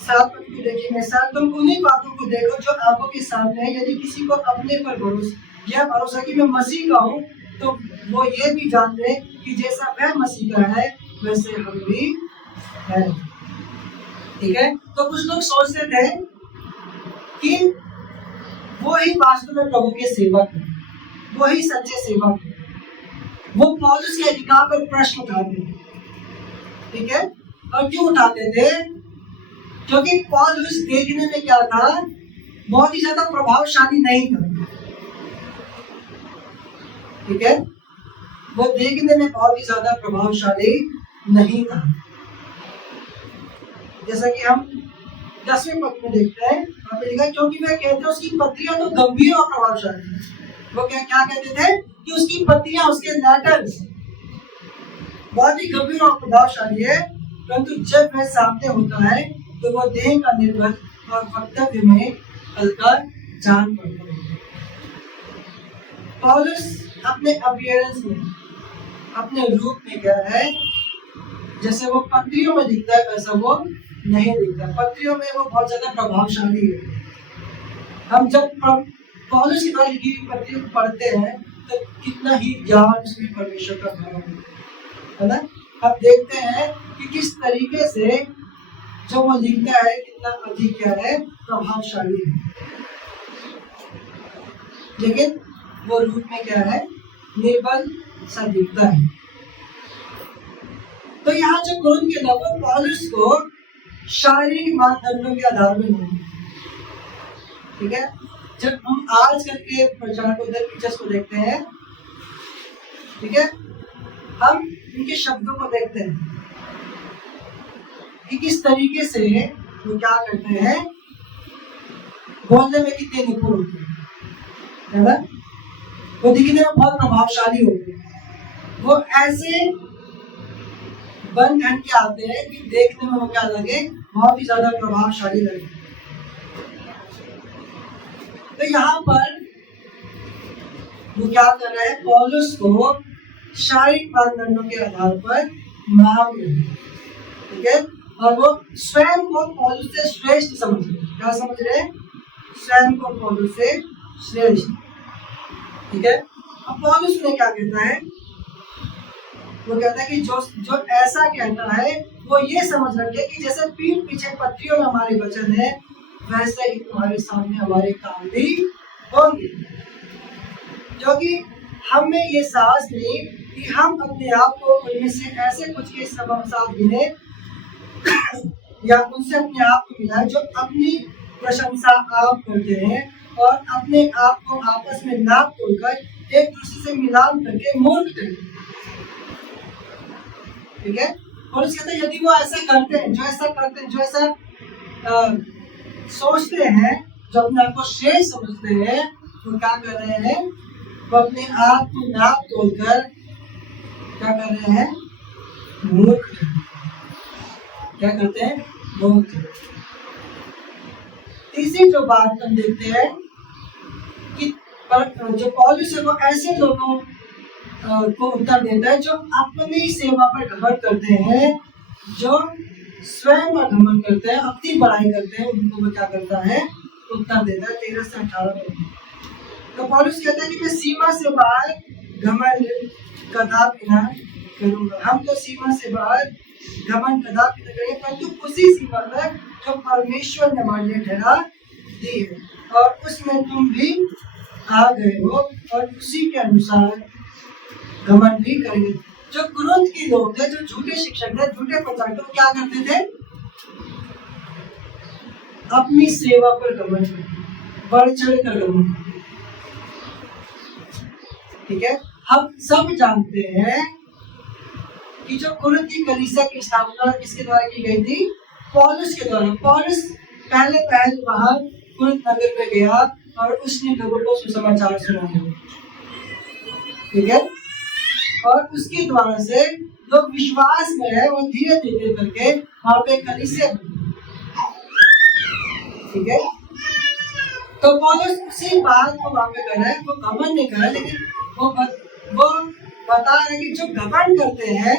7 पद को देखिए मेरे साथ, तुम उन्हीं बातों को देखो जो आंखों के सामने है। यदि किसी को अपने पर भरोसा कि मैं मसीह का हूँ, तो वो ये भी जान ले कि जैसा वह मसीह का है वैसे हम भी हैं, ठीक है। तो कुछ लोग सोचते थे कि वो ही वास्तव में प्रभु के सेवक है, वो ही सच्चे सेवक है। वो पौलुस के अधिकार पर प्रश्न उठाते थे, ठीक है। और क्यों उठाते थे, क्योंकि पौलुस देखने में क्या था, बहुत ही ज्यादा प्रभावशाली नहीं था, ठीक है। वो देखने में बहुत ही ज्यादा प्रभावशाली नहीं था। जैसा कि हम 10वें पद में देखते हैं, वहां पे लिखा, क्योंकि वे कहते हैं उसकी पत्रियां तो गंभीर और प्रभावशाली है। वो क्या कहते थे कि उसकी पत्रियां, उसके लेटर्स बहुत ही गंभीर और प्रभावशाली है, परंतु जब वह सामने होता है तो वह देह का निर्बल और वक्तव्य में हल्का जान पड़ता है। पौलुस अपने अपीयरेंस में, अपने रूप में क्या है, जैसे वो पत्रियों में दिखता है वैसा वो नहीं दिखता। पत्रियों में वो बहुत ज्यादा प्रभावशाली है। हम जब पौलुस की द्वारा लिखी हुई पत्रियों को पढ़ते हैं तो कितना ही ज्ञान उसमें परमेश्वर का भरा है ना। हम देखते हैं कि किस तरीके से जो वो लिखता है कितना अधिक क्या है, प्रभावशाली है, लेकिन वो रूप में क्या है, निर्बल सा दिखता है। तो यहाँ जो कुरिन्थ के लोग पौलुस को शारीरिक मानदंडों के आधार में नहीं, ठीक है। जब हम आजकल के प्रचारक उधर टीचर्स को देखते हैं, ठीक है, हम इनके शब्दों को देखते हैं कि किस तरीके से वो क्या करते हैं, बोलने में कितने निपुण होते हैं, है ना। वो दिखने में बहुत प्रभावशाली होते हैं। वो ऐसे बन ठन के आते हैं कि देखने में वो क्या लगे, बहुत ही ज्यादा प्रभावशाली लगे। तो यहाँ पर वो क्या कर रहे हैं, पौलुस को शारीरिक मानदंडों के आधार पर नाम रहे, ठीक है। और वो स्वयं को पौलुस से श्रेष्ठ समझ रहे। क्या समझ रहे हैं? स्वयं को पौलुस से श्रेष्ठ, ठीक है। अब पौलुस ने क्या कहता है, वो कहता है कि जो ऐसा कहता है वो ये समझ रखे कि जैसे पीठ पीछे पत्रियों में हमारे वचन है, वैसे ही तुम्हारे सामने हमारे काम भी होंगे, क्योंकि हमें ये साहस नहीं कि हम अपने आप को उनमें से ऐसे कुछ के साथ गिने या उनसे अपने आप को मिलाए जो अपनी प्रशंसा आप करते हैं और अपने आप को आपस में नाप तोड़कर एक दूसरे से मिलान करके मूर्ख करते हैं, ठीक है। और उसके कहते हैं यदि वो ऐसा करते हैं, जो ऐसा करते हैं, जो ऐसा सोचते हैं, जो अपने आप को श्रेष्ठ समझते हैं, वो क्या कर रहे हैं, वो अपने आप को नाप तोड़कर क्या कर रहे हैं, मूर्ख। क्या करते हैं, मूर्ख। तीसरी जो बात हम देखते हैं कि जो पौलुस है वो ऐसे लोगों को उत्तर देता है जो अपनी सेवा पर घमंड करते हैं, जो स्वयं पर घमंड करते हैं, अपनी बड़ाई करते हैं, उनको वो क्या करता है, उत्तर देता है 13 से 18 में। तो पौलुस कहता है कि मैं सीमा से बाहर घमंड कदापि न करूंगा। हम तो सीमा से बाहर घमंड कदापि न करेंगे, परंतु उसी सीमा में जो परमेश्वर ने हमारे लिए ठहरा दी है, और उसमें तुम भी आ गए हो, और उसी के अनुसार घमंड भी करेंगे। जो कुरिन्थ के लोग थे, जो झूठे शिक्षक थे, झूठे प्रचारक थे, क्या करते थे, अपनी सेवा पर घमंड करते, बढ़ चढ़ कर घमंड, ठीक है। हम सब जानते हैं कि जो कुरिन्थ की कलीसिया की स्थापना किसके द्वारा की गई थी, पौलुस के द्वारा। पौलुस पहले वहां कुरिन्थ नगर में गया और उसने लोगों को सुसमाचार सुनाया, ठीक है। और उसके द्वारा से लोग विश्वास में है और धीरे धीरे करके वहां पे कलीसिया, ठीक है। तो पौलुस उसी बात को वहां पे कर रहा है, वो घमंड नहीं कर रहा है, लेकिन वो बता रहे कि जो घमंड करते हैं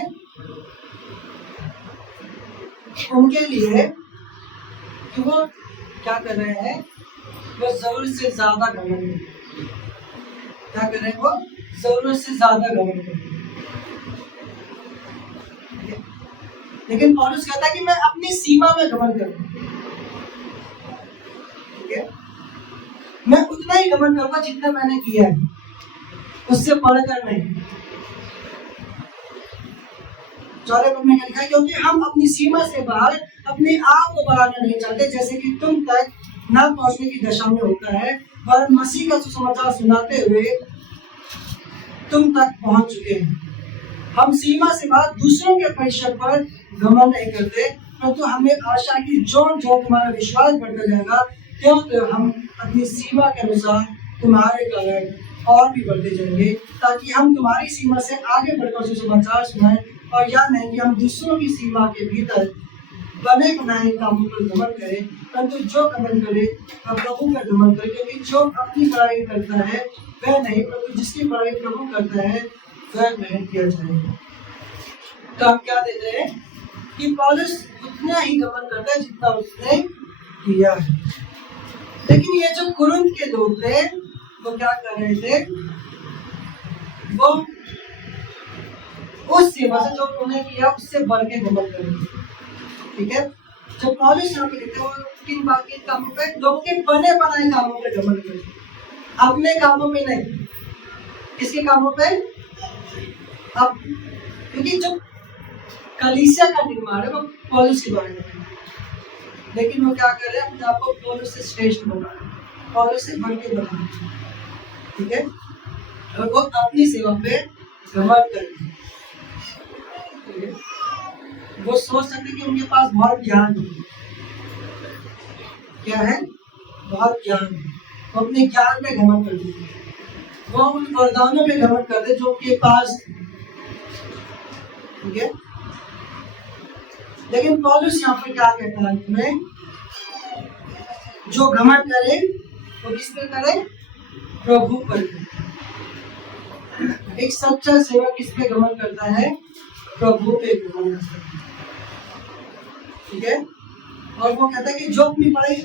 उनके लिए कि वो क्या कर रहे हैं, वो जरूरत से ज्यादा घमंड, क्या कर रहे हैं, वो जरूरत से ज्यादा घमंड। लेकिन पौलुस कहता है कि मैं अपनी सीमा में घमंड करूंगा, ठीक है। मैं उतना ही घमंड करूंगा जितना मैंने किया है, उससे बढ़कर नहीं। 4 पद में लिखा है, क्योंकि हम अपनी सीमा से बाहर अपने आप को बढ़ाना नहीं चाहते, जैसे कि तुम तक न पहुंचने की दशा में होता है, पर मसीह का सुसमाचार सुनाते हुए तुम तक पहुंच चुके हैं। हम सीमा से बाहर दूसरों के परिश्रम पर घमंड नहीं करते, परंतु हमें आशा की जो तुम्हारा विश्वास बढ़ता जाएगा, क्यों तो हम अपनी सीमा के अनुसार तुम्हारे कारण और भी बढ़ते जाएंगे, ताकि हम तुम्हारी सीमा से आगे बढ़कर सुसमाचार सुनाएं और यह नहीं कि हम दूसरों की सीमा के भीतर बने बनाए कामों पर घमंड करे, परंतु जो घमंड करे वह प्रभु पर घमंड करे, क्योंकि जो अपनी बड़ाई करता है वह नहीं, परंतु जिसकी बड़ाई प्रभु करता है वह ग्रहण किया जाएगा। तो हम क्या देख रहे हैं कि पौलुस उतना ही घमंड करता है जितना उसने किया है। लेकिन ये जो कुरिन्थ के लोग थे वो क्या कर रहे थे, वो उस सेवा से जो उन्होंने किया उससे बढ़ के घमंड कर रहे थे। ठीक है, जो पौलुस यहाँ पे लिखते हैं वो किन बाकी कामों पे, लोगों के बने बनाए कामों पे घमंड करते, अपने कामों पे नहीं। किसके कामों पे? अब क्योंकि जो कलीसिया का निर्माण है वो पौलुस के बारे में है, लेकिन वो क्या कर रहे हैं, अपने आप को पौलुस से श्रेष्ठ बना रहे हैं, पौलुस से बढ़ के बना रहे हैं। ठीक है, और वो अपनी सेवा पे घमंड कर रहे हैं। वो सोच सकते कि उनके पास बहुत ज्ञान है। क्या है? बहुत ज्ञान है। वो अपने ज्ञान पे घमंड करते हैं, वो उन वरदानों पे घमंड करते जो उनके पास। ठीक है, लेकिन पौलुस यहाँ पर क्या कहता है तुम्हें, जो घमंड करे वो किस पे करे? प्रभु पर करे। एक सच्चा सेवक किस पे घमंड करता है? प्रभु पे घमंड करता है। ठीक है, और वो कहता है कि जो अपनी पढ़ाई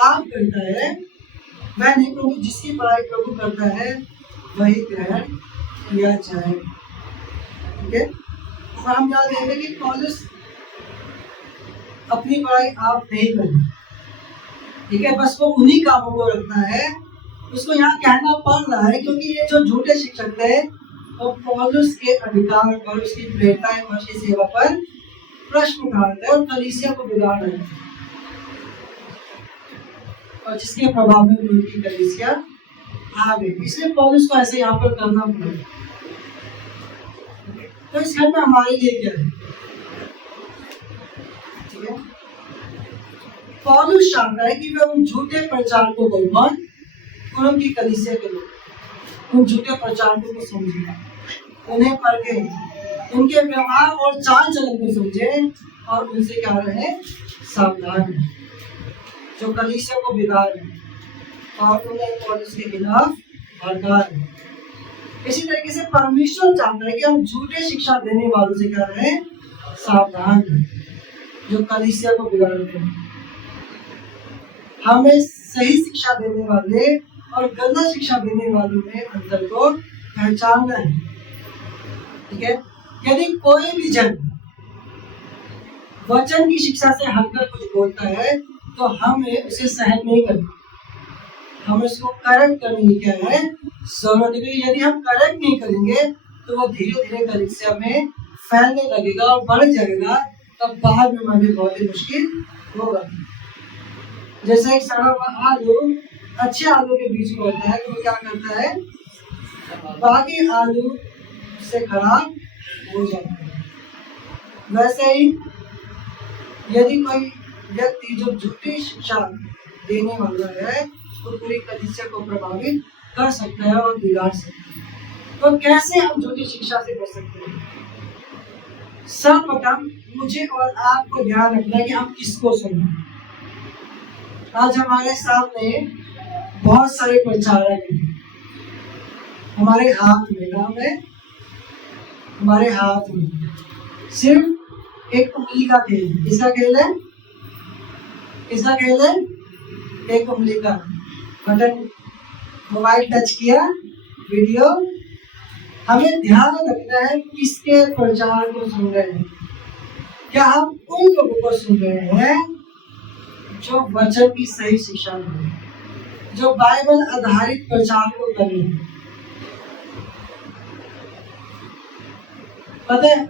आप करता है वह नहीं, प्रभु जिसकी पढ़ाई प्रभु करता है वही ग्रहण किया जाए। ठीक है, और हम यहाँ देख रहे हैं कि पौलुस अपनी पढ़ाई आप नहीं करता। ठीक है, बस वो उन्हीं कामों को रखना है। उसको यहाँ कहना पड़ रहा है क्योंकि ये जो झूठे शिक्षक थे वो पौलुस के अधिकार पर, उसकी प्रेरणाएं और उसकी सेवा पर प्रश्न उठाते हैं और कलीसिया को बिगाड़ रहे हैं, और जिसके प्रभाव में उनकी कलीसिया आ गई। इसलिए पौलुस को ऐसे यहाँ पर करना पड़ेगा। तो इस घर में हमारे लिए क्या है? ठीक है, पौलुस चाहता है कि वे उन झूठे प्रचारकों को, और उनकी कलीसिया के लोग उन झूठे प्रचारकों को समझे, उन्हें परखे, उनके व्यवहार और चाल चलन को समझे और उनसे क्या रहे? सावधान है, जो कलीसिया को बिगाड़ रहे और उन्हें पौलुस के खिलाफ भड़का रहे। इसी तरीके से परमेश्वर चाहता है कि हम झूठे शिक्षा देने वालों से क्या रहे? सावधान है, जो कलीसिया को बिगाड़ रहे हैं। हमें सही शिक्षा देने वाले और गलत शिक्षा देने वालों में अंतर को पहचानना है। ठीक है, यदि कोई भी जन वचन की शिक्षा से हटकर कुछ बोलता है तो हमें उसे सहन नहीं करना, हमें उसको करेक्ट करने की क्या है? जरूरत है। यदि हम करेक्ट नहीं करेंगे तो वो धीरे धीरे कलीसिया में फैलने लगेगा और बढ़ जाएगा, तब बाद में हमें बहुत ही मुश्किल होगा। जैसे एक सड़ा हुआ आलू अच्छे आलू के बीच में होता है तो वो क्या करता है? बाकी आलू से खराब हो जाता है। वैसे ही यदि कोई व्यक्ति जो झूठी शिक्षा देने वाला है तो पूरी कलीसिया को प्रभावित कर सकता है और बिगाड़ सकता है। तो कैसे हम झूठी शिक्षा से बच सकते हैं? सर्वप्रथम मुझे और आपको ध्यान रखना है कि हम किसको सुनें। आज हमारे सामने बहुत सारे प्रचारक हैं, हमारे हाथ में नाम है, हमारे हाथ में सिर्फ एक उंगली का खेल है। किसका खेल है? किसका खेल है? एक उंगली का बटन, मोबाइल टच किया, वीडियो। हमें ध्यान रखना है किसके प्रचार को सुन रहे हैं। क्या हम उन लोगों को सुन रहे हैं जो वचन की सही शिक्षा दें, जो बाइबल आधारित प्रचार को करें? पता है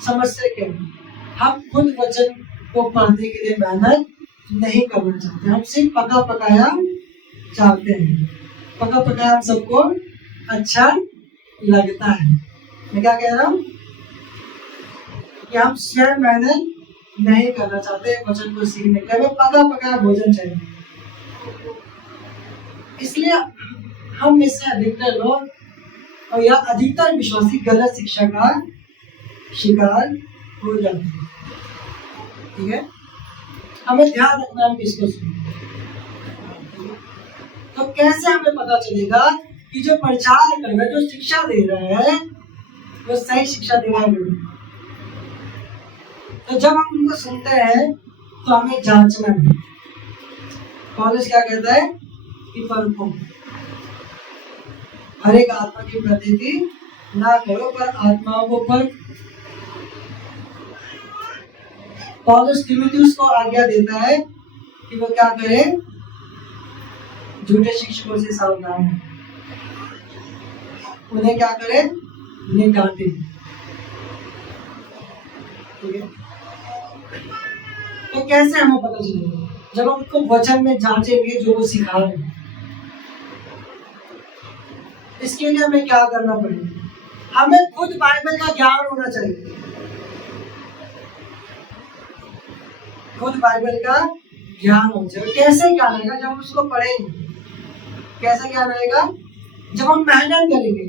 समस्या क्या है? हम खुद वचन को पढ़ने के लिए मेहनत नहीं करना चाहते, हम सिर्फ पका पकाया चाहते हैं। पका पकाया हम सबको अच्छा लगता है। मैं क्या कह रहा हूँ कि हम स्वयं मेहनत नहीं करना चाहते वचन को सीखने के लिए, पका पकाया भोजन चाहिए। इसलिए हम में से अधिकतर लोग और या अधिकतर विश्वासी गलत शिक्षा का शिकार हो जाते हैं। ठीक है, हमें ध्यान रखना है किसको सुनना। तो कैसे हमें पता चलेगा कि जो प्रचार कर रहा है, जो शिक्षा दे रहा है, वो सही शिक्षा दे रहा है? तो जब हम उनको सुनते हैं तो हमें जांचना है। पौलुस क्या कहता है कि परखो, हर एक आत्मा की प्रतीति ना करो पर आत्माओं को परख। पौलुस तीमुथियुस को आज्ञा देता है कि वो क्या करे, झूठे शिक्षकों से सावधान है, उन्हें क्या करे, उन्हें डांटे। ठीक है, तो कैसे हमें पता चलेगा? जब हम उनको वचन में जांचेंगे जो वो सिखा रहे हैं। इसके लिए हमें क्या करना पड़ेगा? हमें खुद बाइबल का ज्ञान होना चाहिए। खुद बाइबल का ज्ञान होना चाहिए। कैसे ज्ञान आएगा? जब हम उसको पढ़ेंगे। कैसे ज्ञान आएगा? जब हम मेहनत करेंगे,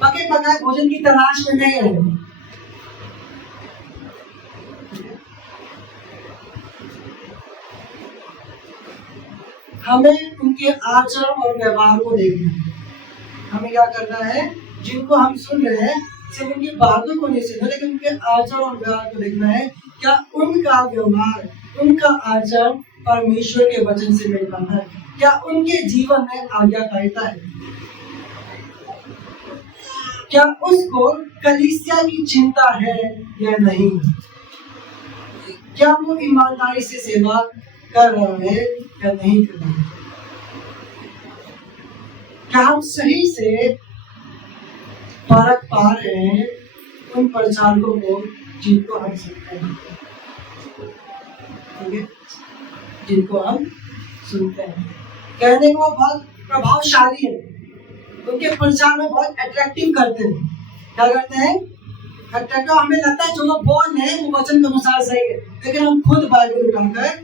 पके पकाए भोजन की तलाश में नहीं रहेंगे। हमें उनके आचरण और व्यवहार को देखना है। हमें क्या करना है? जिनको हम सुन रहे हैं सिर्फ उनकी बातों को नहीं सुनना, लेकिन उनके आचरण और व्यवहार को देखना है। क्या उनका व्यवहार, उनका आचरण परमेश्वर के वचन से मिल पाता है? क्या उनके जीवन में आज्ञाकारिता है? क्या उसको कलीसिया की चिंता है या नहीं? क्या वो ईमानदारी से सेवा कर रहा है या नहीं कर रहा है? क्या हम सही से परख पा रहे हैं उन प्रचारकों को जिनको हम सुनते हैं? ठीक है, जिनको हम सुनते हैं। कहने को बहुत प्रभावशाली है, उनके प्रचार में बहुत अट्रैक्टिव करते हैं। क्या करते हैं? अट्रैक्टिव। हमें लगता है जो लोग बोल रहे हैं वो वचन के अनुसार सही है, लेकिन हम खुद बाइबल उठाकर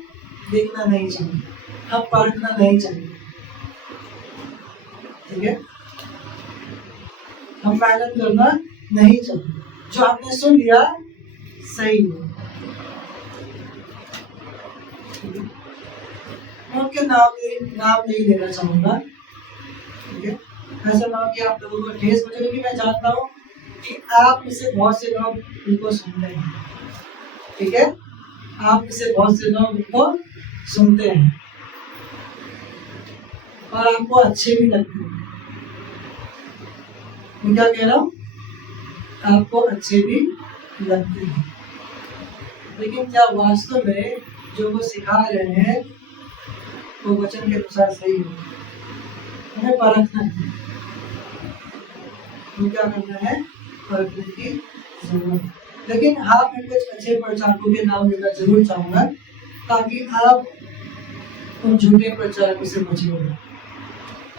देखना नहीं चाहिए, हम परखना नहीं चाहिए। ठीक है, हम मेहनत करना नहीं चाहिए। जो हमने सुन लिया सही है। मैं उनके नाम नहीं लेना चाहूंगा। ठीक है, ऐसा ना कि आप लोगों को ठेस पहुंचे, क्योंकि मैं जानता हूँ कि आप में से बहुत से लोग उनको सुनते हैं। ठीक है, आप में से बहुत से लोग उनको सुनते हैं और आपको अच्छे भी लगते हैं। मैं क्या कह रहा हूँ? आपको अच्छे भी लगते हैं, लेकिन क्या वास्तव में जो वो सिखा रहे हैं वो वचन के अनुसार सही है? हमें परखना है। हमें क्या करना है? परखने की जरूरत है। लेकिन आप मैं कुछ अच्छे प्रचारकों के नाम लेना जरूर चाहूंगा, ताकि आप उन झूठे प्रचारकों से बचिएगा।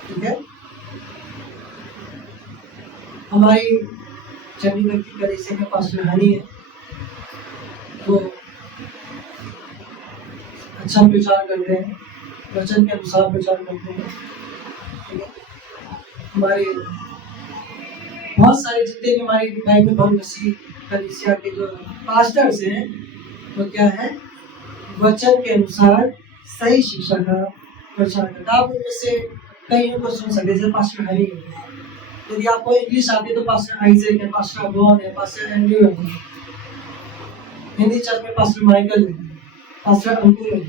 ठीक है, हमारी चंडीगढ़ की कलीसिया में पास्टर हनी है, वो अच्छा प्रचार करते हैं, वचन के अनुसार प्रचार करते हैं। ठीक है, हमारे बहुत सारे जितने भी हमारे बाइबल बहुत मसीह कलीसिया के जो पास्टर्स हैं वो क्या है? वचन के अनुसार सही शिक्षा का प्रचार करता है। आप उनमें से कईयों को सुन सकते, जैसे पास्टर हरी है। यदि आपको इंग्लिश आती है तो पास्टर आइजैक है, पास्टर बॉन है, पास्टर एंड्रू है। हिंदी चर्च में पास्टर माइकल है, पास्टर अंकुर है,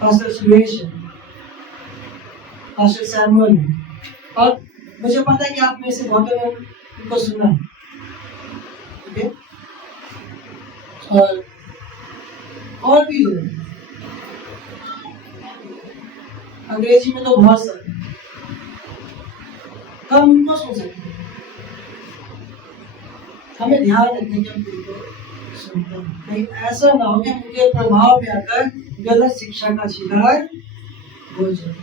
पास्टर सुरेश है, पास्टर सैमुअल है। और मुझे पता है कि आप में से बहुत लोग उनको सुना है। ठीक है, और भी लोग अंग्रेजी में तो बहुत सारे, हम उनको सुन सकते हैं। हमें ध्यान रखने की हम उनको सुनते हैं, कहीं ऐसा ना हो कि उनके प्रभाव में आकर गलत शिक्षा का शिकार हो जाए।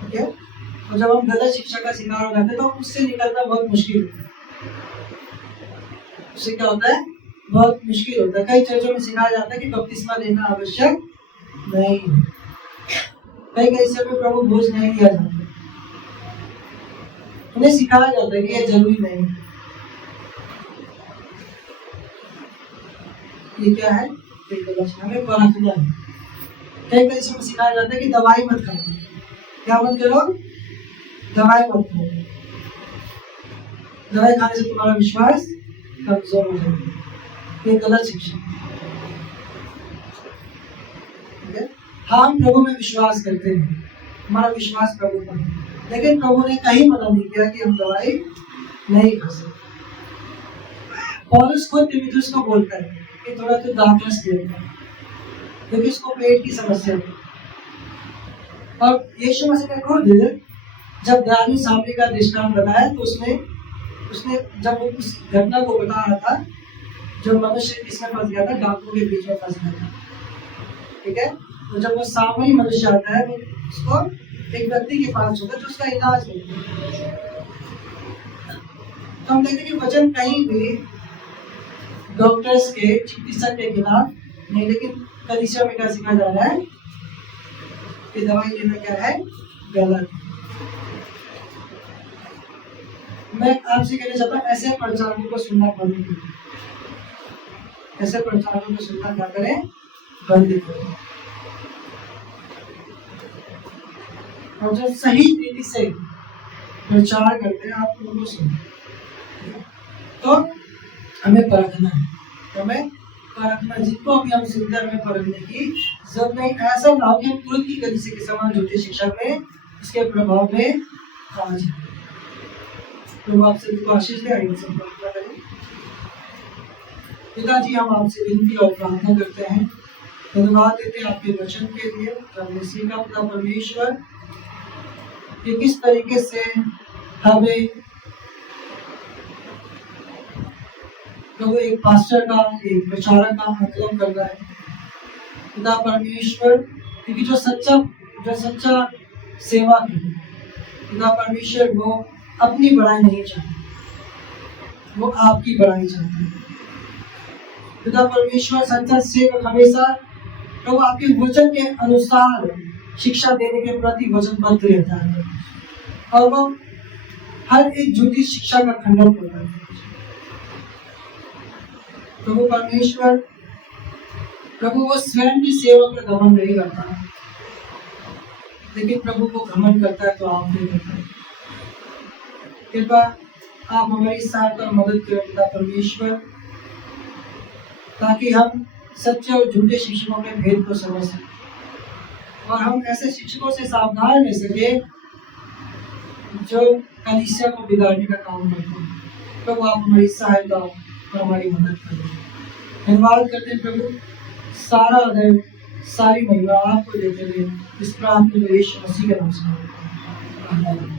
ठीक है, और जब हम गलत शिक्षा का शिकार हो जाते हैं तो उससे निकलना बहुत मुश्किल होता है। उससे क्या होता है? बहुत मुश्किल होता है। कई चर्चों में सिखाया जाता है कि बपतिस्मा लेना आवश्यक नहीं है। कई से प्रभु भोज नहीं दिया जाता, उन्हें सिखाया जाता है कि यह जरूरी नहीं है। ये क्या है? ये गलत है, हमें परखना है। कई कई समय सिखाया जाता है कि दवाई मत करो। क्या मत करो? दवाई मत करो। दवाई खाने से तुम्हारा विश्वास कमजोर हो जाएगा। ये गलत शिक्षा है। हम प्रभु में विश्वास करते हैं, हमारा विश्वास प्रभु पर है, लेकिन प्रभु ने कहीं मना नहीं किया कि हम दवाई नहीं खा सकते। पौलुस खुद तीमुथियुस को बोलता है कि थोड़ा तो दाखरस दे दो, क्योंकि उसको पेट की समस्या थी। और यीशु मसीह ने खुद जब दयालु सामरी का दृष्टांत बताया तो उसने जब उस घटना को बता रहा था, जो मनुष्य इसमें फंस गया था, डाकुओं के बीच में फंस गया था, ठीक है। तो जब वो सामरी मनुष्य आता है, तो उसको एक व्यक्ति के पास होता है जो उसका इलाज होता है। तो हम देखते हैं कि वचन कहीं भी डॉक्टर्स के, चिकित्सक के खिलाफ नहीं, लेकिन कलीसिया में क्या सिखाया जा रहा है कि दवाई लेना क्या है? गलत। मैं आपसे कहना चाहता हूँ, ऐसे प्रचारकों को सुनना बंद करें। ऐसे प्रचारकों को सुनना क्या करें? बंद करें। और जो सही रीति से प्रचार करते हैं, आप उनको सुनो। तो हमें परखना है, हमें परखना, जिनको अभी हम सुनते हैं हमें परखने की जरूरत नहीं। ऐसा ना हो कि हम तुरंत की कलीसिया के समान झूठी शिक्षा में, इसके प्रभाव में आ जाए। तो आपसे आशीष दे, आइए सब प्रार्थना करें। पिताजी, हम आपसे विनती और प्रार्थना करते हैं, धन्यवाद देते हैं आपके वचन के लिए। हमने सीखा पिता परमेश्वर कि किस तरीके से हमें तो एक पास्टर का, एक प्रचारक का आकलन करना है पिता परमेश्वर, क्योंकि जो सच्चा सेवा है पिता परमेश्वर, वो अपनी बड़ाई नहीं चाहते, वो आपकी बड़ाई चाहते हैं पिता परमेश्वर। सच्चा सेवक हमेशा प्रभु आपके वचन के अनुसार शिक्षा देने के प्रति वचनबद्ध रहता है, और वो हर एक झूठी शिक्षा का खंडन करता है। प्रभु परमेश्वर, प्रभु वो स्वयं की सेवा पर घमंड नहीं करता, लेकिन प्रभु को घमंड करता है तो आप नहीं करता है। कृपा आप हमारी सहायता और मदद करें पिता परमेश्वर, ताकि हम सच्चे और झूठे शिक्षकों के भेद को समझ सकें, और हम ऐसे शिक्षकों से सावधान रह सके जो कलीसिया को बिगाड़ने का काम करते हैं। प्रभु आप हमारी सहायता और हमारी मदद करें। धन्यवाद करते हैं प्रभु, सारा आदर सारी महिमा आपको देते हुए इस प्रार्थना को यीशु मसीह के नाम से।